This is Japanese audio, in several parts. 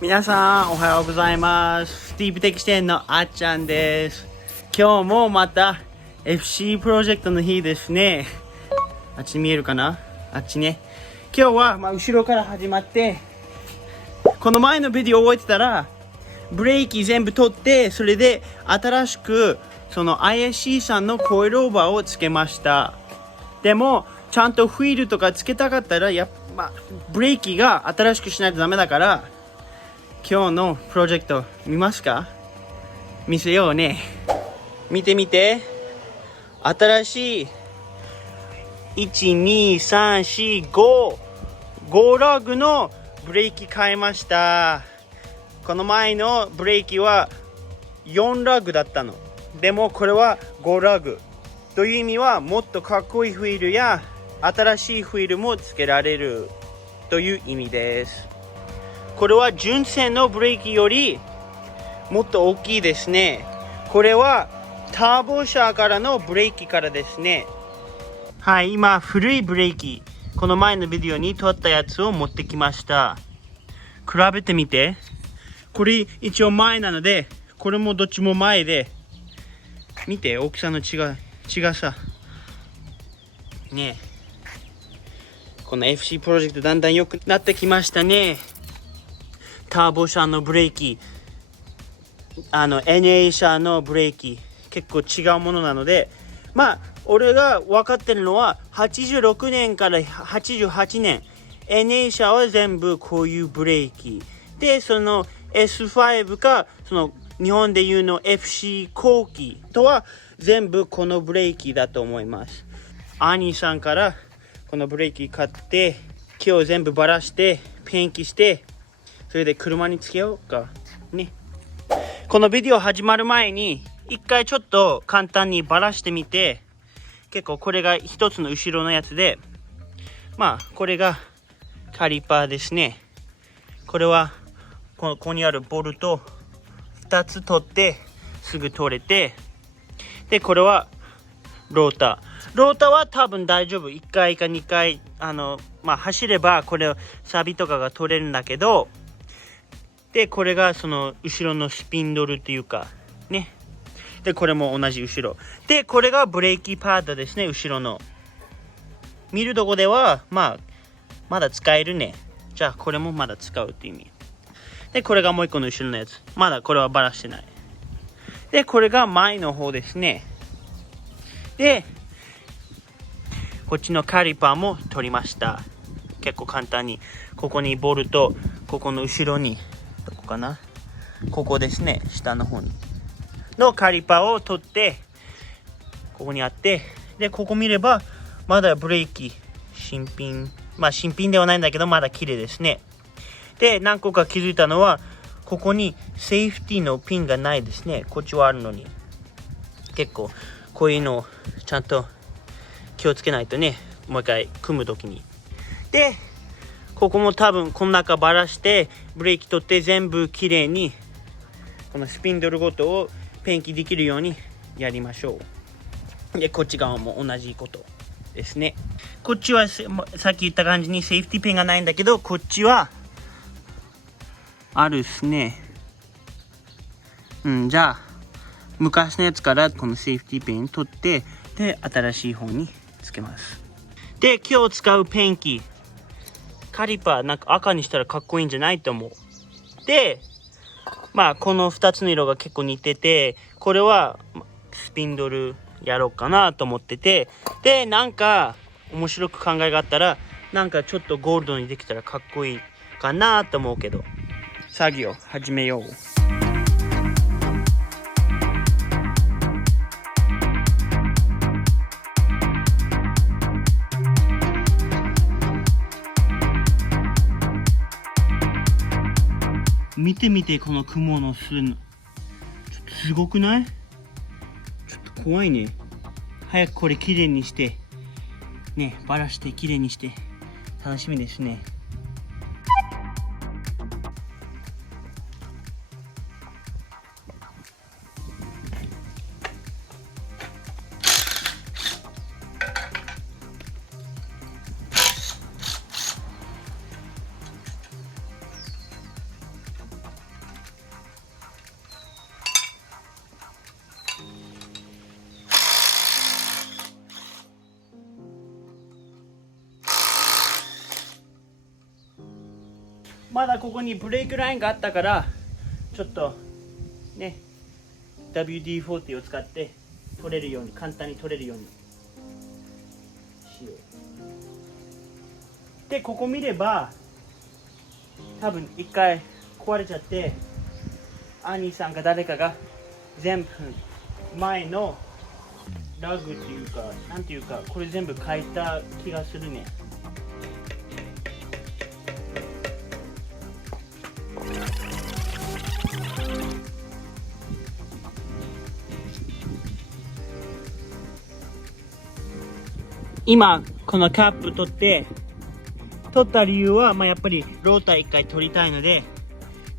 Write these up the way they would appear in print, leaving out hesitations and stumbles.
皆さんおはようございます。スティーブ的視点のあっちゃんです。今日もまた FC プロジェクトの日ですね。あっち見えるかな？あっちね。今日は後ろから始まって、この前のビデオ覚えてたらブレーキ全部取って、それで新しくその ISC さんのコイルオーバーをつけました。でもちゃんとフィールとかつけたかったらブレーキが新しくしないとダメだから、今日のプロジェクト見ますか？見せようね。見てみて。新しい12345ラグのブレーキ変えました。この前のブレーキは4ラグだったの。でもこれは5ラグという意味は、もっとかっこいいフィールや新しいフィールもつけられるという意味です。これは純正のブレーキよりもっと大きいですね。これはターボ車からのブレーキからですね。はい、今古いブレーキ、この前のビデオに撮ったやつを持ってきました。比べてみて。これ一応前なので、これもどっちも前で、見て大きさの違さね。この FC プロジェクトだんだん良くなってきましたね。ターボ車のブレーキ、NA 車のブレーキ結構違うものなので、俺が分かってるのは86年から88年 NA 車は全部こういうブレーキで、その S5 かその日本でいうの FC 後期とは全部このブレーキだと思います。兄さんからこのブレーキ買って、今日全部バラしてペンキして、それで車につけようかね。このビデオ始まる前に一回ちょっと簡単にバラしてみて、結構これが一つの後ろのやつで、これがカリパーですね。これはここにあるボルト2つ取ってすぐ取れて、でこれはローターは多分大丈夫。1回か2回走ればこれサビとかが取れるんだけど、でこれがその後ろのスピンドルっていうかね。でこれも同じ後ろで、これがブレーキパッドですね。後ろの見るとこではまだ使えるね。じゃあこれもまだ使うって意味で、これがもう一個の後ろのやつ、まだこれはバラしてない。でこれが前の方ですね。でこっちのカリパーも取りました。結構簡単に、ここにボルト、ここの後ろにどこかな、ここですね、下の方にのカリパーを取って、ここにあって、でここ見ればまだブレーキ新品ではないんだけど、まだ綺麗ですね。で何個か気づいたのは、ここにセーフティーのピンがないですね。こっちはあるのに、結構こういうのをちゃんと気をつけないとね、もう一回組むときに。でここも多分この中バラしてブレーキ取って全部きれいにこのスピンドルごとをペンキできるようにやりましょう。でこっち側も同じことですね。こっちはさっき言った感じにセーフティーペンがないんだけど、こっちはあるっすね。じゃあ昔のやつからこのセーフティーペン取って、で新しい方につけます。で今日使うペンキ、カリパーなんか赤にしたらかっこいいんじゃないと思う。でこの2つの色が結構似てて、これはスピンドルやろうかなと思ってて、でなんか面白く考えがあったら、なんかちょっとゴールドにできたらかっこいいかなと思うけど、作業始めよう。見てみて、この雲の巣、ちょっとすごくない？ちょっと怖いね。早くこれきれいにしてね、バラしてきれいにして楽しみですね。まだここにブレーキラインがあったから、ちょっとね WD-40 を使って取れるように、簡単に取れるようにしよう。でここ見れば多分一回壊れちゃって、兄さんか誰かが全部前のラグっていうか、なんていうか、これ全部変えた気がするね。今このカップ取った理由は、やっぱりローター一回取りたいので、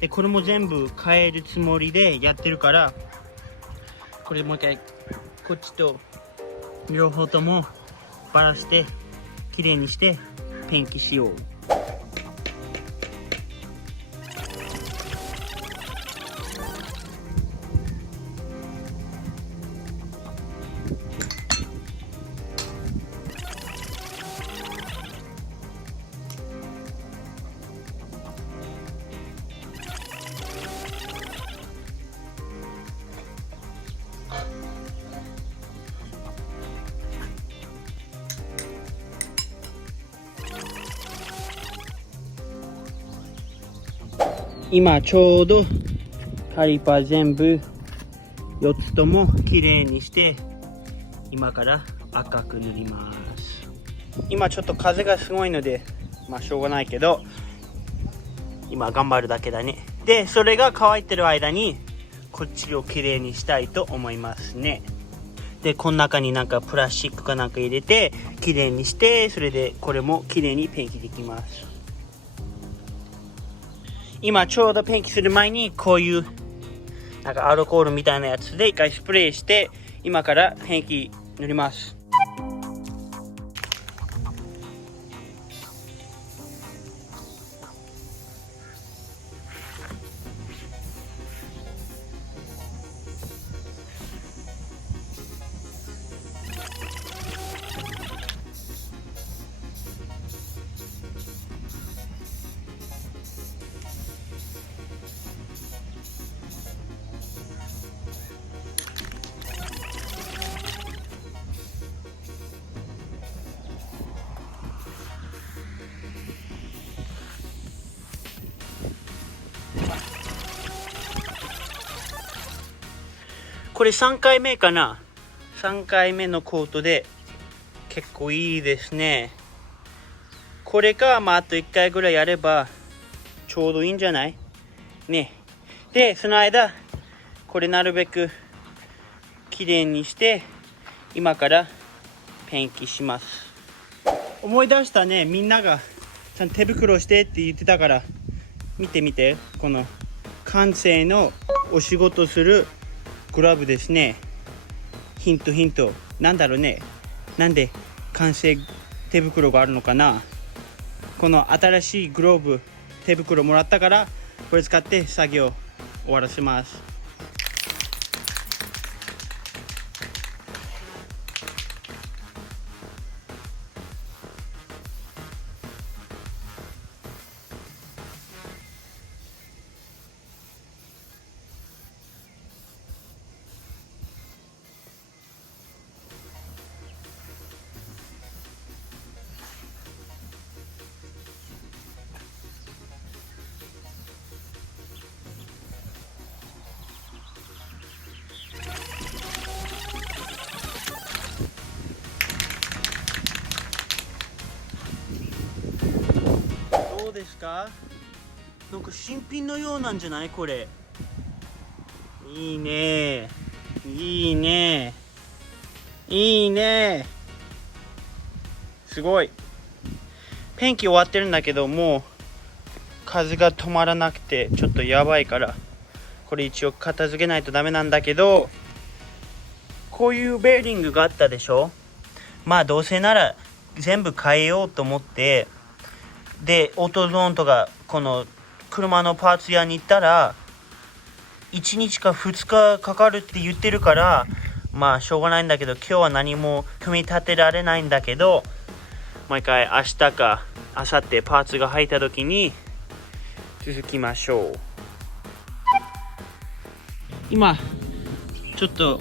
これも全部変えるつもりでやってるから、これもう一回こっちと両方ともバラしてきれいにしてペンキしよう。今ちょうどカリパー全部4つともきれいにして、今から赤く塗ります。今ちょっと風がすごいのでしょうがないけど、今頑張るだけだね。でそれが乾いてる間にこっちをきれいにしたいと思いますね。でこの中になんかプラスチックかなんか入れてきれいにして、それでこれもきれいにペンキできます。今ちょうどペンキする前にこういうなんかアルコールみたいなやつで一回スプレーして、今からペンキ塗ります。これ3回目かな。3回目のコートで結構いいですね。これかあと1回ぐらいやればちょうどいいんじゃないね。でその間これなるべくきれいにして今からペンキします。思い出したね、みんながちゃんと手袋してって言ってたから、見てみて、この完成のお仕事するグラブですね。ヒントなんだろうね。なんで完成手袋があるのかな。この新しいグローブ手袋もらったから、これ使って作業終わらせます。どうですか？なんか新品のようなんじゃないこれ。いいねいいねいいね。すごい。ペンキ終わってるんだけど、もう風が止まらなくてちょっとやばいから、これ一応片付けないとダメなんだけど、こういうベーリングがあったでしょ。どうせなら全部変えようと思って、でオートゾーンとかこの車のパーツ屋に行ったら1日か2日かかるって言ってるから、しょうがないんだけど、今日は何も組み立てられないんだけど、もう一回明日か明後日パーツが入った時に続きましょう。今ちょっと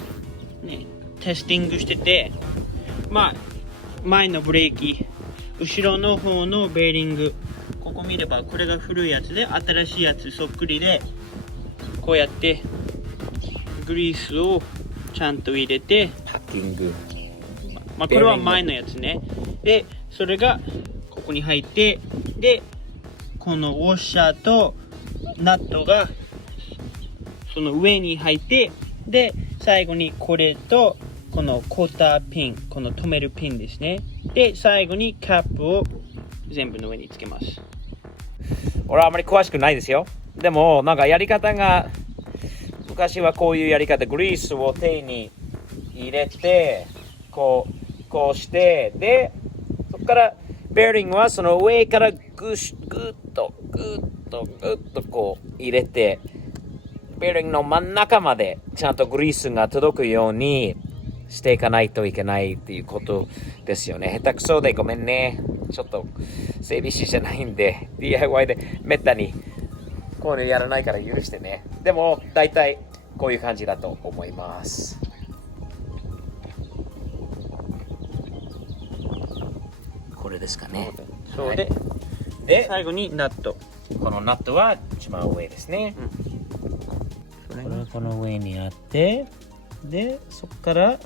ねテスティングしてて、前のブレーキ、後ろの方のベーリング、ここ見ればこれが古いやつで、新しいやつそっくりで、こうやってグリースをちゃんと入れてパッキング、これは前のやつね。でそれがここに入って、でこのウォッシャーとナットがその上に入って、で最後にこれとこのコーターピン、この止めるピンですね。で最後にキャップを全部の上につけます。俺はあまり詳しくないですよ。でもなんかやり方が、昔はこういうやり方、グリースを手に入れてこうして、でそこからベアリングはその上からグッとこう入れて、ベアリングの真ん中までちゃんとグリースが届くようにしていかないといけないっていうことですよね。下手くそでごめんね。ちょっと整備士じゃないんで DIY でめったにこれやらないから許してね。でもだいたいこういう感じだと思います。これですかね。そうで、で最後にナット。このナットは一番上ですね。これがこの上にあって、でそこから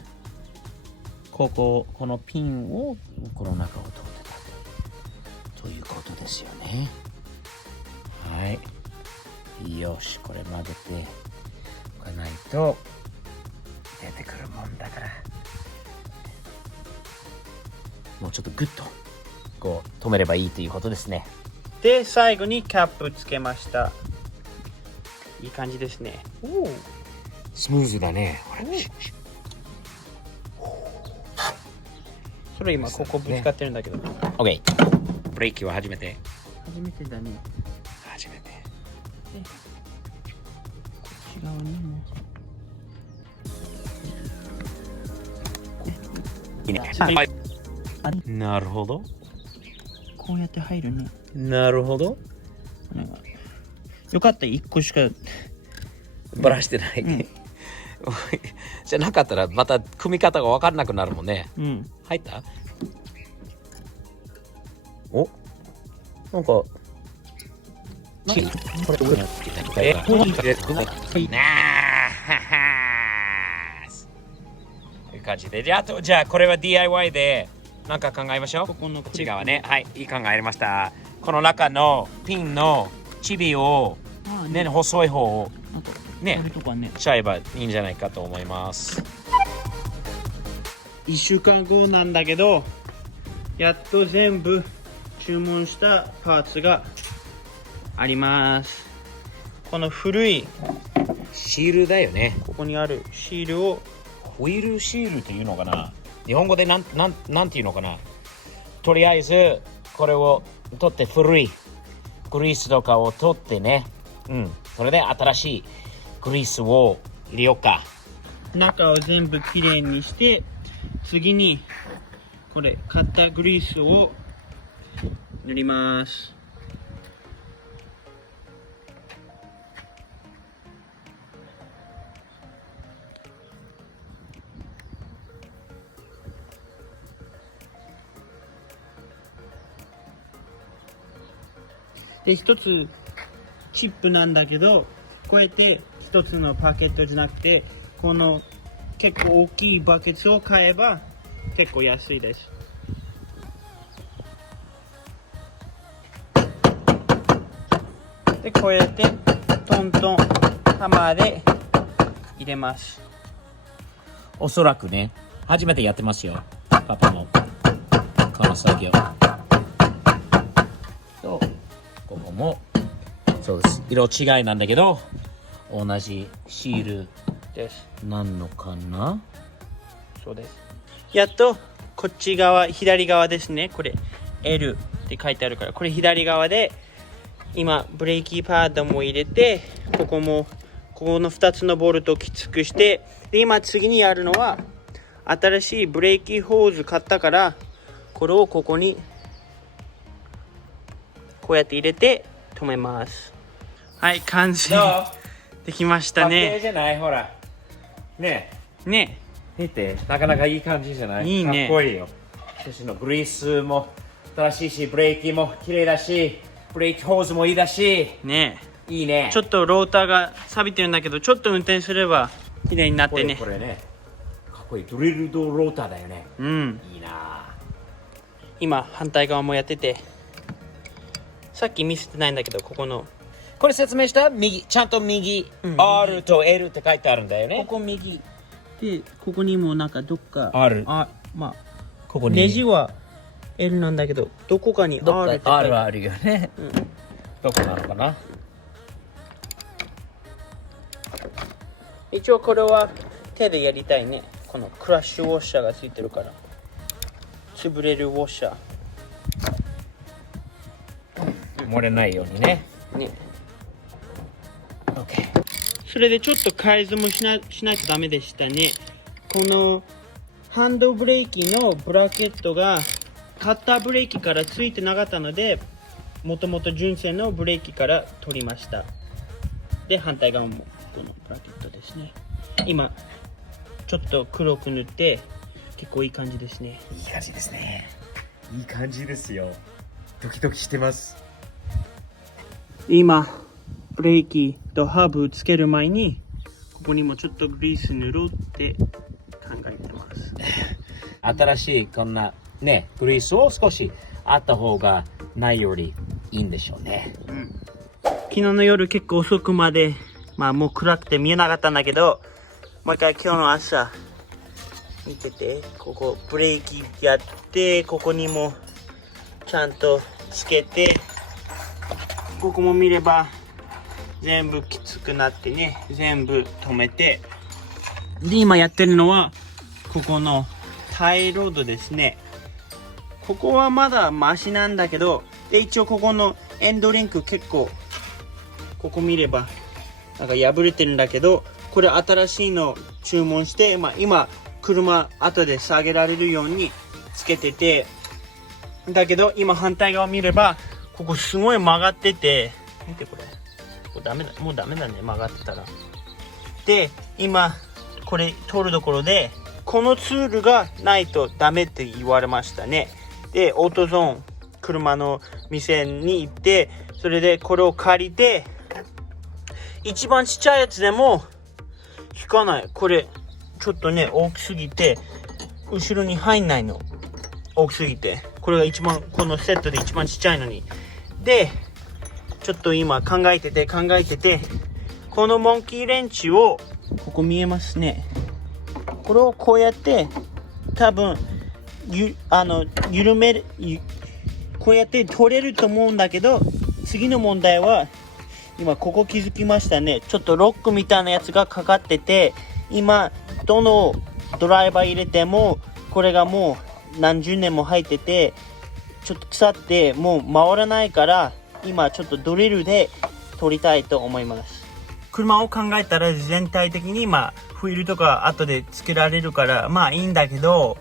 このピンをこの中を通ってたということですよね。はい。よし、これ混ぜておかないと出てくるもんだから、もうちょっとグッとこう止めればいいということですね。で最後にキャップつけました。いい感じですね。スムーズだね。それ今ここぶつかってるんだけど。OK。ブレーキは初めて。初めてだね。初めて。こっち側にも。いいね。なるほど。こうやって入るね。なるほど。よかった1個しかバラしてない。じゃなかったらまた組み方が分かんなくなるもんね。入った？お、なんかこれなという感じで、じゃあこれは DIY でなんか考えましょう。ここの違うね。はい、いい考えました。この中のピンのチビをね、細い方をねしちゃえばいいんじゃないかと思います。1週間後なんだけど、やっと全部注文したパーツがあります。この古いシールだよね。ここにあるシールを、ホイールシールっていうのかな、日本語でなんていうのかな。とりあえずこれを取って、古いグリースとかを取ってね、それで新しいグリースを入れようか。中を全部きれいにして、次にこれ買ったグリースを塗ります。で一つチップなんだけど、こうやって一つのパケットじゃなくて、この結構大きいバケツを買えば結構安いです。でこうやってトントンハマーで入れます。おそらくね、初めてやってますよ、パパもこの作業。とここもそうです。色違いなんだけど同じシールですなんのかな。そうです。やっとこっち側、左側ですね。これ L って書いてあるから、これ左側で今ブレーキパッドも入れて、ここの2つのボルトをきつくして、で今次にやるのは、新しいブレーキホーズ買ったから、これをここにこうやって入れて止めます。はい、完成どうできました確定ね。じゃないほら。ねね。見て、なかなかいい感じじゃない？いいねかっこいいよ。そしてのグリースも正しいし、ブレーキも綺麗だし、ブレーキホーズもいいだし、ね。いいね。ちょっとローターが錆びてるんだけど、ちょっと運転すれば綺麗になってね。これね、かっこいい。ドリルドローターだよね。うん。いいな。今、反対側もやってて、さっき見せてないんだけど、ここの、これ説明した右、ちゃんと右、うん R と L って書いてあるんだよね。ここ右。で、ここにもなんかどっか、あまあ、ここネジは L なんだけど、どこかに R って書いて R あるよね。どこなのかな。一応これは手でやりたいね。このクラッシュウォッシャーがついてるから。潰れるウォッシャ漏れないようにね。ー。ね。 OK。それでちょっと改造もしないとダメでしたね。このハンドブレーキのブラケットがカッターブレーキからついてなかったので、もともと純正のブレーキから取りました。で、反対側もこのブラケットですね。今ちょっと黒く塗って結構いい感じですね。いい感じですね。いい感じですよ。ドキドキしてます。今ブレーキとハーブつける前にここにもちょっとグリース塗ろうって考えてます。新しいこんなね、グリースを少しあった方がないよりいいんでしょうね。昨日の夜結構遅くまで、まあもう暗くて見えなかったんだけど、もう一回今日の朝見てて、ここブレーキやって、ここにもちゃんとつけて、ここも見れば全部きつくなってね、全部止めて、で今やってるのはここのタイロードですね。ここはまだマシなんだけど、で一応ここのエンドリンク結構ここ見ればなんか破れてるんだけど、これ新しいの注文して、まあ、今車後で下げられるようにつけてて、だけど今反対側見ればここすごい曲がってて、見てこれ、これダメだ、もうダメだね、曲がってたら。で今これ通るところでこのツールがないとダメって言われましたね。でオートゾーン車の店に行って、それでこれを借りて、一番ちっちゃいやつでも引かない。これちょっとね大きすぎて後ろに入んないの、大きすぎて。これが一番、このセットで一番ちっちゃいのに。でちょっと今考えてて、このモンキーレンチを、ここ見えますね、これをこうやって多分緩める、こうやって取れると思うんだけど、次の問題は今ここ気づきましたね。ちょっとロックみたいなやつがかかってて、今どのドライバー入れてもこれがもう何十年も入っててちょっと腐ってもう回らないから、今ちょっとドリルで取りたいと思います。車を考えたら全体的にフィルとか後でつけられるからまあいいんだけど、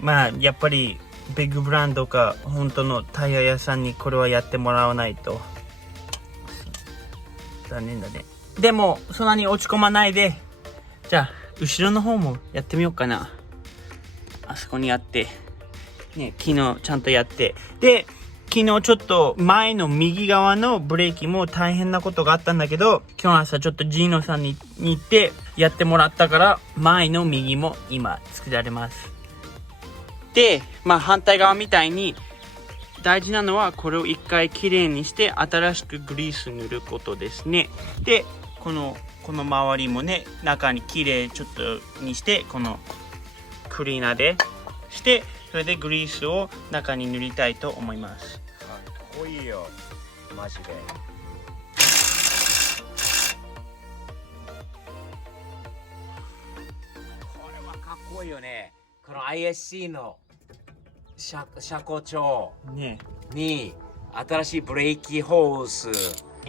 まあやっぱりビッグブランドか本当のタイヤ屋さんにこれはやってもらわないと残念だね。でもそんなに落ち込まないで、じゃあ後ろの方もやってみようかな。あそこにあってね、昨日ちゃんとやって、で昨日ちょっと前の右側のブレーキも大変なことがあったんだけど、今日朝ちょっとジーノさんに行ってやってもらったから、前の右も今作られます。で反対側みたいに大事なのはこれを一回きれいにして新しくグリース塗ることですね。でこの周りもね、中にきれいちょっとにして、このクリーナーでして、それでグリースを中に塗りたいと思います。かっこいいよ、マジで。これはかっこいいよね。この ISC の車高調ねに新しいブレーキホース、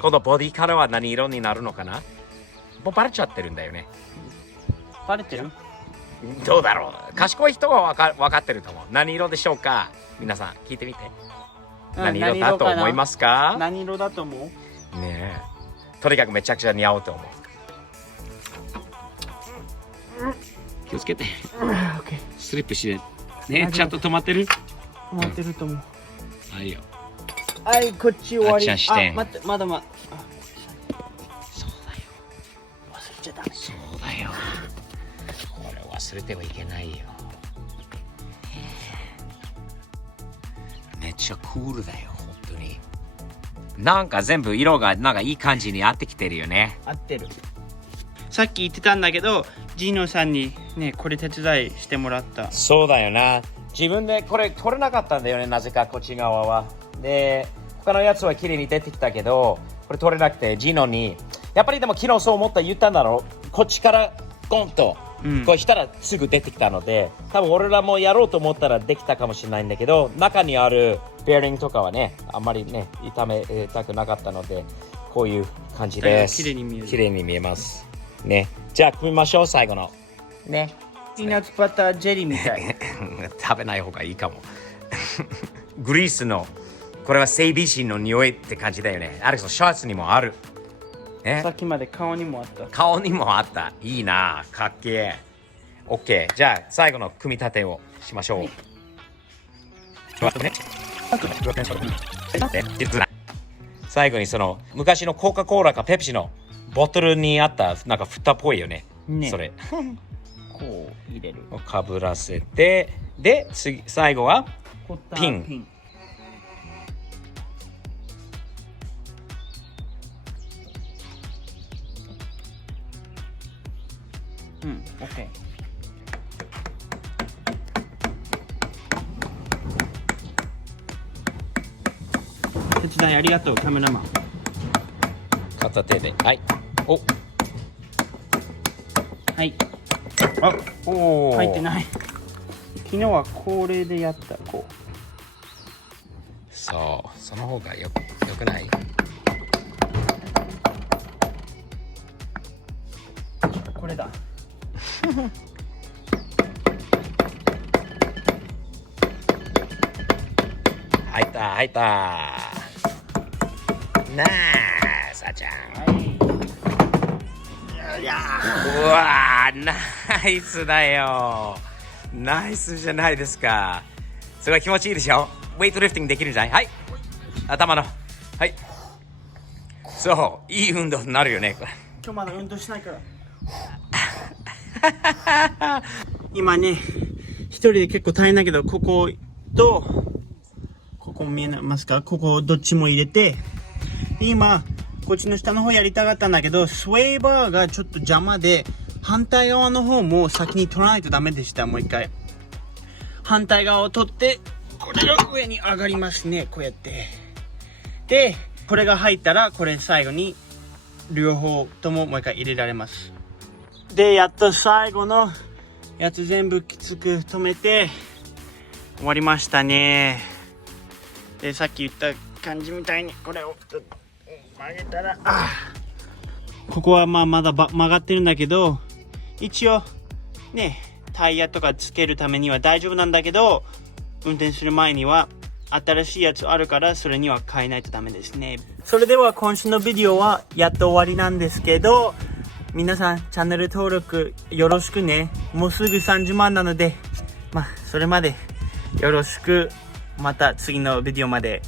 このボディカラーは何色になるのかな。もうバレちゃってるんだよね。バレてる？どうだろう。賢い人は分かってると思う。何色でしょうか。皆さん聞いてみて。何色だと思いますか？何色だと思う？ねえ。とにかくめちゃくちゃ似合うと思う。気をつけて。スリップしてね、ちゃんと止まってる？止まってると思う。はいよ。はい、こっち終わり。あっちは視点。待って、まだまだ。そうだよ。忘れちゃダメ。そうだよ。これ忘れてはいけないよ。めっちゃクールだよ、本当に。なんか全部色がなんかいい感じに合ってきてるよね。合ってる。さっき言ってたんだけど、ジーノさんにね、これ手伝いしてもらった。そうだよな。自分でこれ取れなかったんだよね、なぜかこっち側は。で、他のやつは綺麗に出てきたけど、これ取れなくて、ジーノに、やっぱりでも昨日そう思った言ったんだろう。こっちからゴンと、こうしたらすぐ出てきたので、多分俺らもやろうと思ったらできたかもしれないんだけど、中にあるベアリングとかはね、あんまりね、痛めたくなかったので、こういう感じです。綺麗に見える。綺麗に見えます。ね。じゃあ組みましょう、最後の。ね。ピーナッツバタージェリーみたい。食べない方がいいかも。グリースの、これは整備士の匂いって感じだよね。アレックスのシャツにもある。ね、さっきまで顔にもあった。顔にもあった。いいな、かっけえ。OK。じゃあ、最後の組み立てをしましょう。最後にその、昔のコカ・コーラかペプシのボトルにあった、なんか蓋っぽいよね。ね、それ。こう入れる。かぶらせて、で、最後はピン。うん、OK。手伝いありがとう、カメラマン。片手で。はい。お。はい。あ、おー。入ってない。昨日はこれでやった、こう。そう、その方がよくない？これだ。入ったなあ、さあちゃん。いやうわー、ナイスだよ。ナイスじゃないですか。すごい気持ちいいでしょ。ウェイトリフティングできるんじゃない？はい、頭の、はい、そう、いい運動になるよね。今日まだ運動しないから今ね、一人で結構大変だけど、こことここ見えますか？ここどっちも入れて、で今こっちの下の方やりたかったんだけど、スウェーバーがちょっと邪魔で、反対側の方も先に取らないとダメでした。もう一回反対側を取って、これが上に上がりますね、こうやって。でこれが入ったら、これ最後に両方とももう一回入れられます。でやっと最後のやつ全部きつく止めて終わりましたね。でさっき言った感じみたいにこれを曲げたら、ここはまだ曲がってるんだけど、一応ねタイヤとかつけるためには大丈夫なんだけど、運転する前には新しいやつあるから、それには変えないとダメですね。それでは今週のビデオはやっと終わりなんですけど、皆さんチャンネル登録よろしくね。もうすぐ30万なので、それまでよろしく。また次のビデオまで。